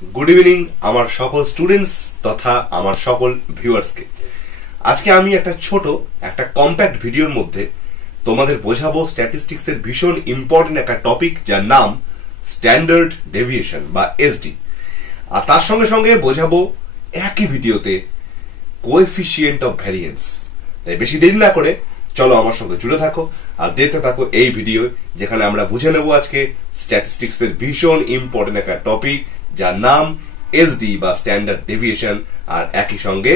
Good evening আমার সকল students তথা আমার সকল ভিউয়ার্সকে। আজকে আমি একটা কম্প্যাক্ট ভিডিওর মধ্যে তোমাদের বোঝাবো স্ট্যাটিস্টিক্সের ভীষণ ইম্পর্টেন্ট একটা টপিক, যার নাম স্ট্যান্ডার্ড ডেভিয়েশন বা এসডি। আর তার সঙ্গে সঙ্গে বোঝাবো একই ভিডিওতে কোএফিসিয়েন্ট অফ ভ্যারিয়েন্স। তাই বেশি দেরি না করে চলো আমার সঙ্গে জুড়ে থাকো আর দেখতে থাকো এই ভিডিও, যেখানে আমরা বুঝে নেব আজকে স্ট্যাটিস্টিক্সের ভীষণ ইম্পর্টেন্ট একটা টপিক, যার নাম এসডি বা স্ট্যান্ডার্ড ডেভিয়েশন, আর একই সঙ্গে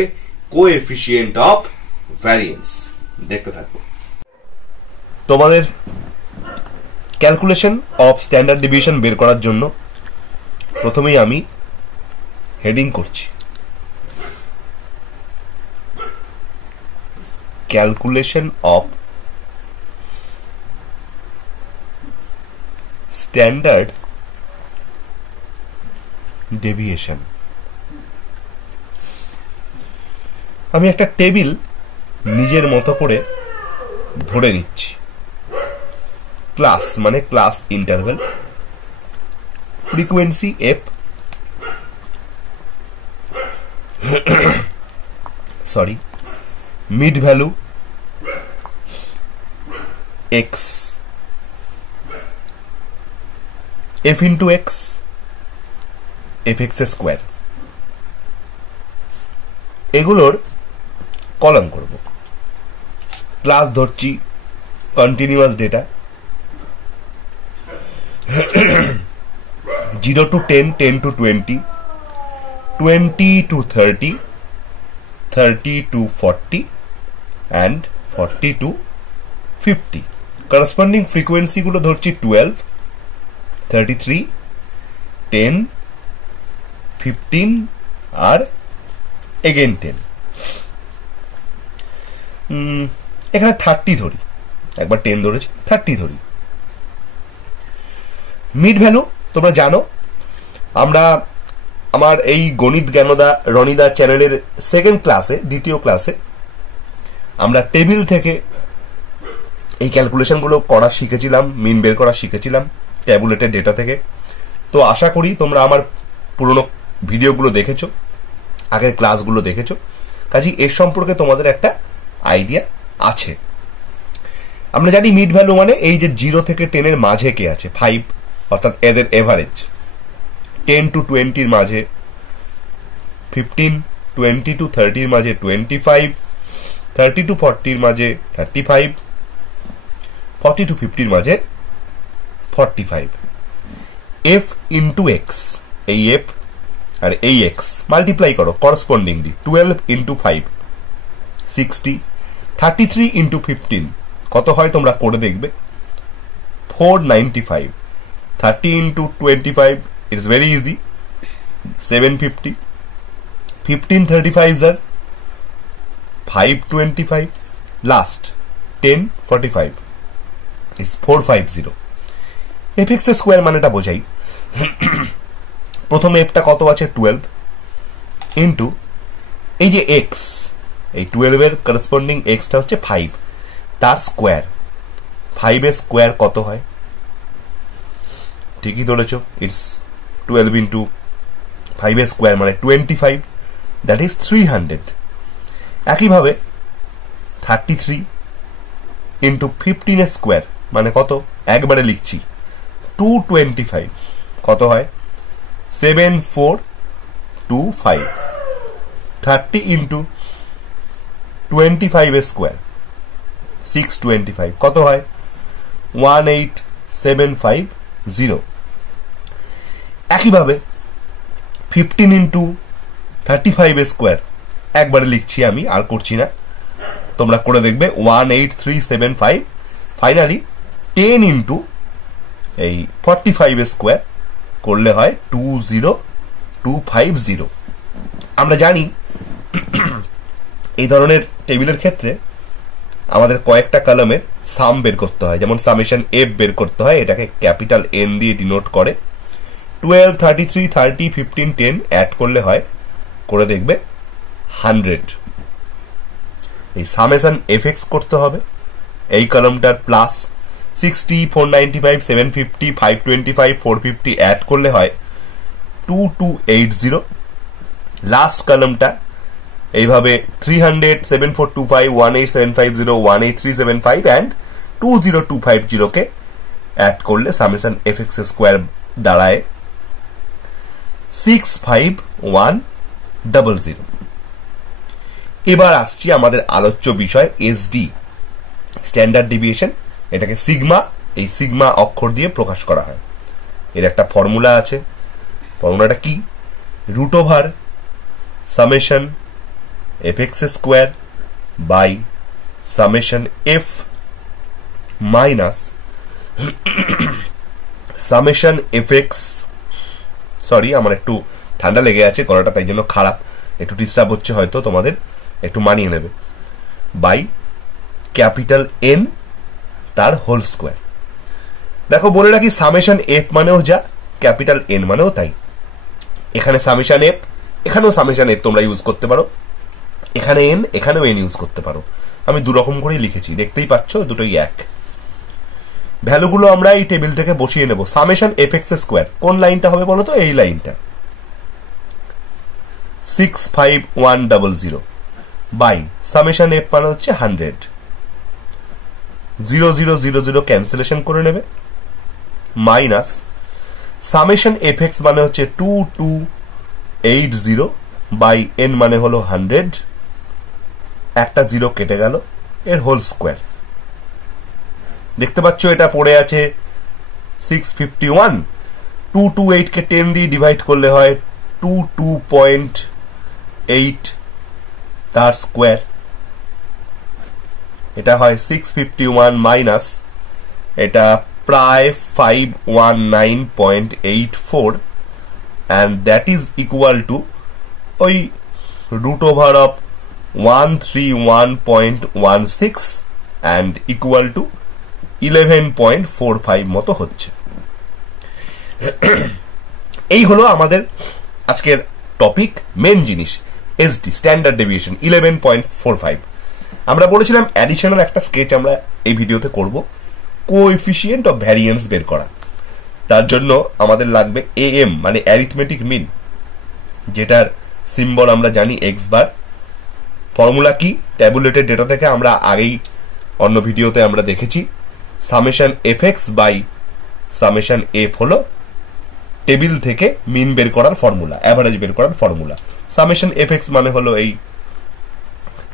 কোএফিসিয়েন্ট অফ ভ্যারিয়েন্স। দেখতে থাকো। তোমাদের ক্যালকুলেশন অফ স্ট্যান্ডার্ড ডেভিয়েশন বের করার জন্য প্রথমেই আমি হেডিং করছি ক্যালকুলেশন অফ স্ট্যান্ডার্ড ডেভিয়েশন। আমি একটা টেবিল নিজের মতো করে ধরে নিচ্ছি। ক্লাস মানে class interval, frequency F, sorry mid value x, F into x, F x square, এগুলোর কলাম করব। ক্লাস ধরছি continuous data, 0 to 10, 10 to 20, 20 to 30, 30 to 40 and 40 to 50। Corresponding frequency গুলো ধরছি 12, 33, 10, 15 আর এগেন 10। এখানে 30 ধরি, একবার 10 ধরেছি, 30 ধরি। মিড ভ্যালু তোমরা জানো, আমরা আমার এই গণিত জ্ঞানদা রনিদা চ্যানেলের সেকেন্ড ক্লাসে, দ্বিতীয় ক্লাসে আমরা টেবিল থেকে এই ক্যালকুলেশন গুলো করা শিখেছিলাম, মিন বের করা শিখেছিলাম ট্যাবুলেটেড ডেটা থেকে। তো আশা করি তোমরা আমার পুরনো ভিডিওগুলো দেখেছো, আগের ক্লাসগুলো দেখেছো, কাজেই এর সম্পর্কে তোমাদের একটা আইডিয়া আছে। আমরা জানি মিড ভ্যালু মানে এই যে 0 থেকে 10 এর মাঝে কে আছে, 5, অর্থাৎ এদের এভারেজ। 10 to 20 এর মাঝে 15, 20 to 30 এর মাঝে 25, 30 to 40 এর মাঝে 35, 40 to 50 এর মাঝে 45। এফ ইন্টু এক্স, এই এফ আর এই এক্স মাল্টিপ্লাই করো করসপন্ডিংলি, 12 ইন্টু 5 60, 33 ইন্টু 15 কত হয় তোমরা করে দেখবে, 495, 30 into 25, it's very easy, 750, 15 35s are 525, last 10 45, it's 450। fx square মানেটা বোঝাই। প্রথমে এফটা কত আছে 12 ইন্টু এই যে x, এই 12 এর করসপন্ডিং xটা হচ্ছে 5, তার স্কয়ার। 5 এর স্কয়ার কত হয়, ঠিকই ধরেছ, ইটস 12 ইন্টু 5 এর স্কোয়ার মানে 25, দ্যাট ইজ 300। একইভাবে 33 ইন্টু 15 এর স্কোয়ার মানে কত, একবারে লিখছি 225, কত হয় 7425। 30 ইন্টু 25 এর স্কোয়ার 625, কত হয় 18750। একইভাবে 15 ইন্টু 35 এর স্কোয়ার একবারে লিখছি, আমি আর করছি না, তোমরা করে দেখবে 18375। ফাইনালি 10 ইন্টু এই 45 এর স্কোয়ার করলে হয় 20250। আমরা জানি এই ধরনের টেবিলের ক্ষেত্রে আমাদের কয়েকটা কলামের সাম বের করতে হয়, যেমন সামেশন এফ বের করতে হয়, এটাকে ক্যাপিটাল এন দিয়ে ডিনোট করে। 12, 33, 30, 15, 10 অ্যাড করলে হয়, করে দেখবে 100। এই সামেশন এফ এক্স করতে হবে, এই কলামটার প্লাস 60, 495, 750, 525, 450 অ্যাড করলে হয় 2280, লাস্ট কলামটা এইভাবে 300 7425 18750 18375 অ্যান্ড 20250 কে অ্যাড করলে সামেশন এফএক্স স্কোয়ার দাঁড়ায় 65100। এবার আসছি আমাদের আলোচ্য বিষয় এসডি, স্ট্যান্ডার্ড ডেভিয়েশন। এটাকে সিগমা, এই সিগমা অক্ষর দিয়ে প্রকাশ করা হয়। এর একটা ফর্মুলা আছে। ফর্মুলাটা কি? Root over summation f x square by summation f minus summation f x, sorry আমার একটু ঠান্ডা লেগে আছে গলাটা, তাই জন্য খারাপ, একটু ডিস্টার্ব হচ্ছে হয়তো, তোমাদের একটু মানিয়ে নেবে, বাই ক্যাপিটাল এন তার হোল স্কোয়ার। দেখো বলে রাখি, সামেশন এফ মানেও যা, ক্যাপিটাল এন মানেও তাই। এখানে সামেশন এফ, এখানেও সামেশন এফ তোমরা ইউজ করতে পারো, এখানে এন, এখানেও এন ইউজ করতে পারো। আমি দুরকম করেই লিখেছি, দেখতেই পাচ্ছ দুটোই এক। ভ্যালুগুলো আমরা এই টেবিল থেকে বসিয়ে নেব। সামেশন এফএক্স স্কোয়ার কোন লাইনটা হবে বলো তো? এই লাইনটা 65100 বাই সামেশন এফ মানে হচ্ছে 100, 0000 ক্যান্সেলেশন করে নেবে, মাইনাস সামেশন এফএক্স মানে হচ্ছে 2280 বাই এন মানে হলো 100, একটা জিরো কেটে গেল, এর হোল স্কোয়ার। দেখতে পাচ্ছ এটা পড়ে আছে 651, 228 কে 10 দিয়ে ডিভাইড করলে হয় 22.8 তার স্কোয়ার। এটা হয় 651 মাইনাস এটা প্রায় 519.84 and that is equal to ওই root over of 131.16 and equal to 11.45 মতো হচ্ছে। এই হলো আমাদের আজকের টপিক, মেন জিনিস এসডি, স্ট্যান্ডার্ড ডেভিয়েশন 11.45। আমরা বলেছিলাম অ্যাডিশনাল একটা স্কেচ আমরা এই ভিডিওতে করব, কোএফিসিয়েন্ট অফ ভ্যারিয়েন্স বের করা। তার জন্য আমাদের লাগবে এএম মানে অ্যারিথমেটিক মিন, যেটার সিম্বল আমরা জানি এক্স বার। ফর্মুলা কি? ট্যাবুলেটেড ডেটা থেকে আমরা আগেই অন্য ভিডিওতে আমরা দেখেছি। Summation f x by summation f হলো টেবিল থেকে মিন বের করার ফর্মুলা, অ্যাভারেজ বের করার ফর্মুলা। সামেশন এফএক্স মানে হলো এই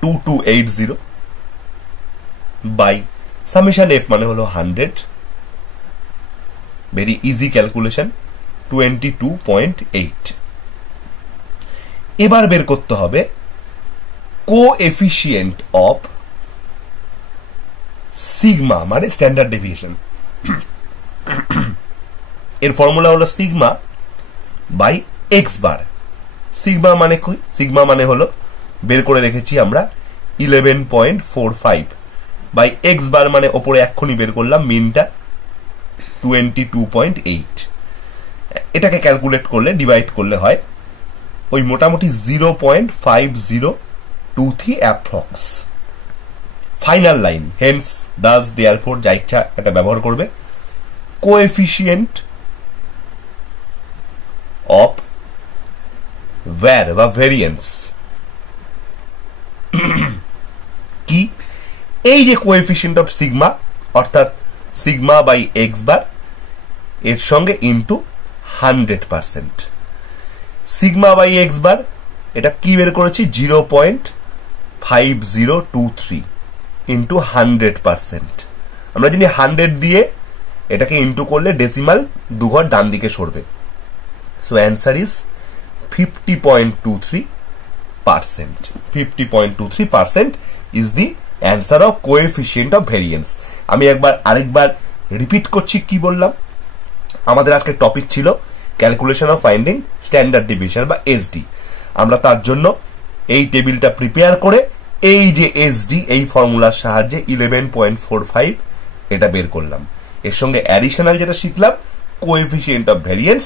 2280 বাই সামেশন এফ মানে হলো 100, ভেরি ইজি ক্যালকুলেশন, 22.8। এবার বের করতে হবে কোএফিসিয়েন্ট অফ সিগমা মানে স্ট্যান্ডার্ড ডেভিয়েশন। এর ফর্মুলা হলো sigma by x bar. Sigma মানে কি? সিগমা মানে হলো বের করে রেখেছি আমরা 11.45 বাই এক্স বার মানে ওপরে এক্ষুনি বের করলাম মিনটা 22.8। এটাকে ক্যালকুলেট করলে, ডিভাইড করলে হয় ওই মোটামুটি 0.5023 approx final line. Hence thus therefore যা ইচ্ছা এটা ব্যবহার করবে। কোএফিসিয়েন্ট অফ ভ্যার বা ভেরিয়েন্স কি? এই যে কোএফিসিয়েন্ট অফ সিগমা অর্থাৎ সিগমা বাই এক্স বার, এর সঙ্গে into 100%। Sigma by x bar এটা কি বের করেছি? 0.5023 ইন্টু 100%। আমরা জানি 100 দিয়ে এটাকে ইন্টু করলে ডেসিমাল দুঘর ডান দিকে সরবে। So answer is 50.23%। 50.23% is the answer of coefficient of variance. আমি আরেকবার রিপিট করছি কি বললাম। আমাদের আজকে টপিক ছিল calculation of finding standard deviation বা এসডি। আমরা তার জন্য এই টেবিলটা প্রিপেয়ার করে এই যে এসডি এই ফর্মুলার সাহায্যে 11.45 এটা বের করলাম। এর সঙ্গে অ্যাডিশনাল যেটা শিখলাম কোএফিসিয়েন্ট অফ ভেরিয়েন্স,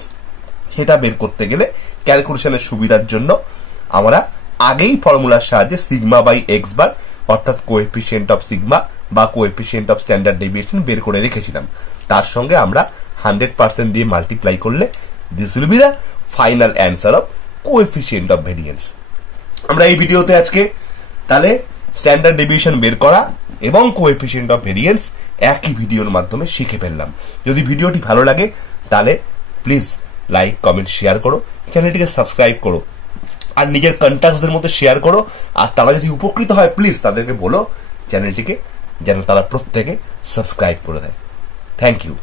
সেটা বের করতে গেলে ক্যালকুলেশনের সুবিধার জন্য আমরা আগেই ফর্মুলার সাহায্যে সিগমা বাই এক্স বার অর্থাৎ কোএফিসিয়েন্ট অফ সিগমা বা কোএফিসিয়েন্ট অফ স্ট্যান্ডার্ড ডেভিয়েশন বের করে রেখেছিলাম। তার সঙ্গে আমরা 100% দিয়ে মাল্টিপ্লাই করলে this will be the final answer of coefficient of variance. আমরা এই ভিডিওতে আজকে তাহলে স্ট্যান্ডার্ড ডেভিয়েশন বের করা এবং কোএফিসিয়েন্ট অফ ভেরিয়েন্স একই ভিডিওর মাধ্যমে শিখে ফেললাম। যদি ভিডিওটি ভালো লাগে তাহলে প্লিজ লাইক, কমেন্ট, শেয়ার করো, চ্যানেলটিকে সাবস্ক্রাইব করো, আর নিজের কন্ট্যাক্টসদের মধ্যে শেয়ার করো। আর তারা যদি উপকৃত হয় প্লিজ তাদেরকে বলো চ্যানেলটিকে যেন তারা প্রত্যেকে সাবস্ক্রাইব করে দেয়। Thank you.